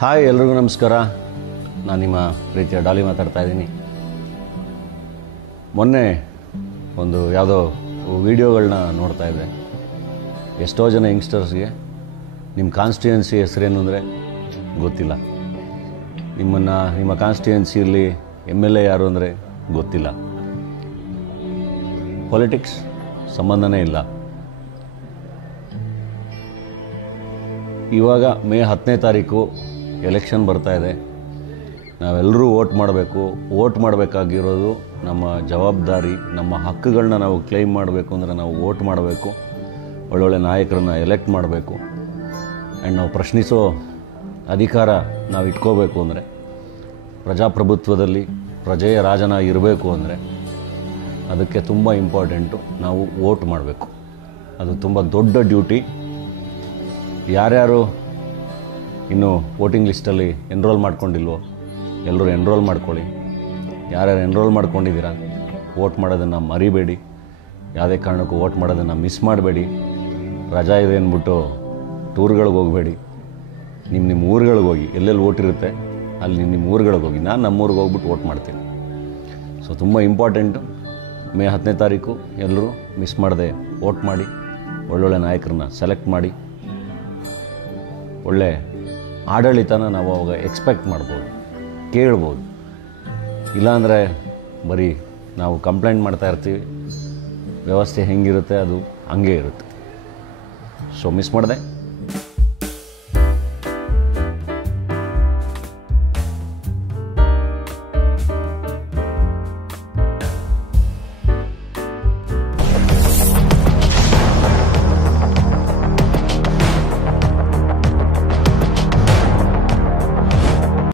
Hi ಎಲ್ರಿಗೂ ನಮಸ್ಕಾರ. ನಾನು ನಿಮ್ಮ ಪ್ರೀತಿಯ ಡಾಲಿ ಮಾತಾಡ್ತಾ ಇದ್ದೀನಿ. ಮೊನ್ನೆ ಒಂದು ಯಾವುದೋ ವಿಡಿಯೋಗಳನ್ನ ನೋಡ್ತಾ ಇದ್ದೆ. ಎಷ್ಟೋ ಜನ ಯಂಗ್ಸ್ಟರ್ಸ್ಗೆ ನಿಮ್ಮ ಕಾನ್ಸ್ಟಿಟ್ಯೂಯೆನ್ಸಿ ಹೆಸರೇನು ಅಂದರೆ ಗೊತ್ತಿಲ್ಲ. ನಿಮ್ಮ ಕಾನ್ಸ್ಟಿಟ್ಯೂಯೆನ್ಸಿಯಲ್ಲಿ MLA ಯಾರು ಅಂದರೆ ಗೊತ್ತಿಲ್ಲ. ಪೊಲಿಟಿಕ್ಸ್ ಸಂಬಂಧನೇ ಇಲ್ಲ. ಇವಾಗ ಮೇ 10ನೇ ತಾರೀಕು ಎಲೆಕ್ಷನ್ ಬರ್ತಾ ಇದೆ. ನಾವೆಲ್ಲರೂ ವೋಟ್ ಮಾಡಬೇಕು. ವೋಟ್ ಮಾಡಬೇಕಾಗಿರೋದು ನಮ್ಮ ಜವಾಬ್ದಾರಿ. ನಮ್ಮ ಹಕ್ಕುಗಳನ್ನ ನಾವು ಕ್ಲೈಮ್ ಮಾಡಬೇಕು ಅಂದರೆ ನಾವು ವೋಟ್ ಮಾಡಬೇಕು. ಒಳ್ಳೊಳ್ಳೆ ನಾಯಕರನ್ನ ಎಲೆಕ್ಟ್ ಮಾಡಬೇಕು. ಆ್ಯಂಡ್ ನಾವು ಪ್ರಶ್ನಿಸೋ ಅಧಿಕಾರ ನಾವು ಇಟ್ಕೋಬೇಕು ಅಂದರೆ, ಪ್ರಜಾಪ್ರಭುತ್ವದಲ್ಲಿ ಪ್ರಜೆಯ ರಾಜನ ಇರಬೇಕು ಅಂದರೆ ಅದಕ್ಕೆ ತುಂಬ ಇಂಪಾರ್ಟೆಂಟು ನಾವು ವೋಟ್ ಮಾಡಬೇಕು. ಅದು ತುಂಬ ದೊಡ್ಡ ಡ್ಯೂಟಿ. ಯಾರ್ಯಾರು ಇನ್ನು ವೋಟಿಂಗ್ ಲಿಸ್ಟಲ್ಲಿ ಎನ್ರೋಲ್ ಮಾಡ್ಕೊಂಡಿಲ್ವೋ ಎಲ್ಲರೂ ಎನ್ರೋಲ್ ಮಾಡ್ಕೊಳ್ಳಿ. ಯಾರ್ಯಾರು ಎನ್ರೋಲ್ ಮಾಡ್ಕೊಂಡಿದ್ದೀರಾ ವೋಟ್ ಮಾಡೋದನ್ನು ಮರಿಬೇಡಿ. ಯಾವುದೇ ಕಾರಣಕ್ಕೂ ವೋಟ್ ಮಾಡೋದನ್ನು ಮಿಸ್ ಮಾಡಬೇಡಿ. ರಜಾ ಇದೆ ಅಂದ್ಬಿಟ್ಟು ಟೂರ್ಗಳಿಗೆ ಹೋಗಬೇಡಿ. ನಿಮ್ಮ ಊರುಗಳಿಗೆ ಹೋಗಿ. ಎಲ್ಲೆಲ್ಲಿ ವೋಟ್ ಇರುತ್ತೆ ಅಲ್ಲಿ ನಿಮ್ಮ ಊರುಗಳಿಗೆ ಹೋಗಿ. ನಾನು ನಮ್ಮೂರಿಗೆ ಹೋಗ್ಬಿಟ್ಟು ವೋಟ್ ಮಾಡ್ತೀನಿ. ಸೊ ತುಂಬ ಇಂಪಾರ್ಟೆಂಟು. ಮೇ 10ನೇ ತಾರೀಕು ಎಲ್ಲರೂ ಮಿಸ್ ಮಾಡದೆ ವೋಟ್ ಮಾಡಿ. ಒಳ್ಳೊಳ್ಳೆ ನಾಯಕರನ್ನ ಸೆಲೆಕ್ಟ್ ಮಾಡಿ. ಒಳ್ಳೆ ಆಡಳಿತನ ನಾವು ಅವಾಗ ಎಕ್ಸ್ಪೆಕ್ಟ್ ಮಾಡ್ಬೋದು, ಕೇಳ್ಬೋದು. ಇಲ್ಲಾಂದರೆ ಬರೀ ನಾವು ಕಂಪ್ಲೇಂಟ್ ಮಾಡ್ತಾ ಇರ್ತೀವಿ. ವ್ಯವಸ್ಥೆ ಹೆಂಗಿರುತ್ತೆ ಅದು ಹಂಗೇ ಇರುತ್ತೆ. ಸೊ ಮಿಸ್ ಮಾಡಿದೆ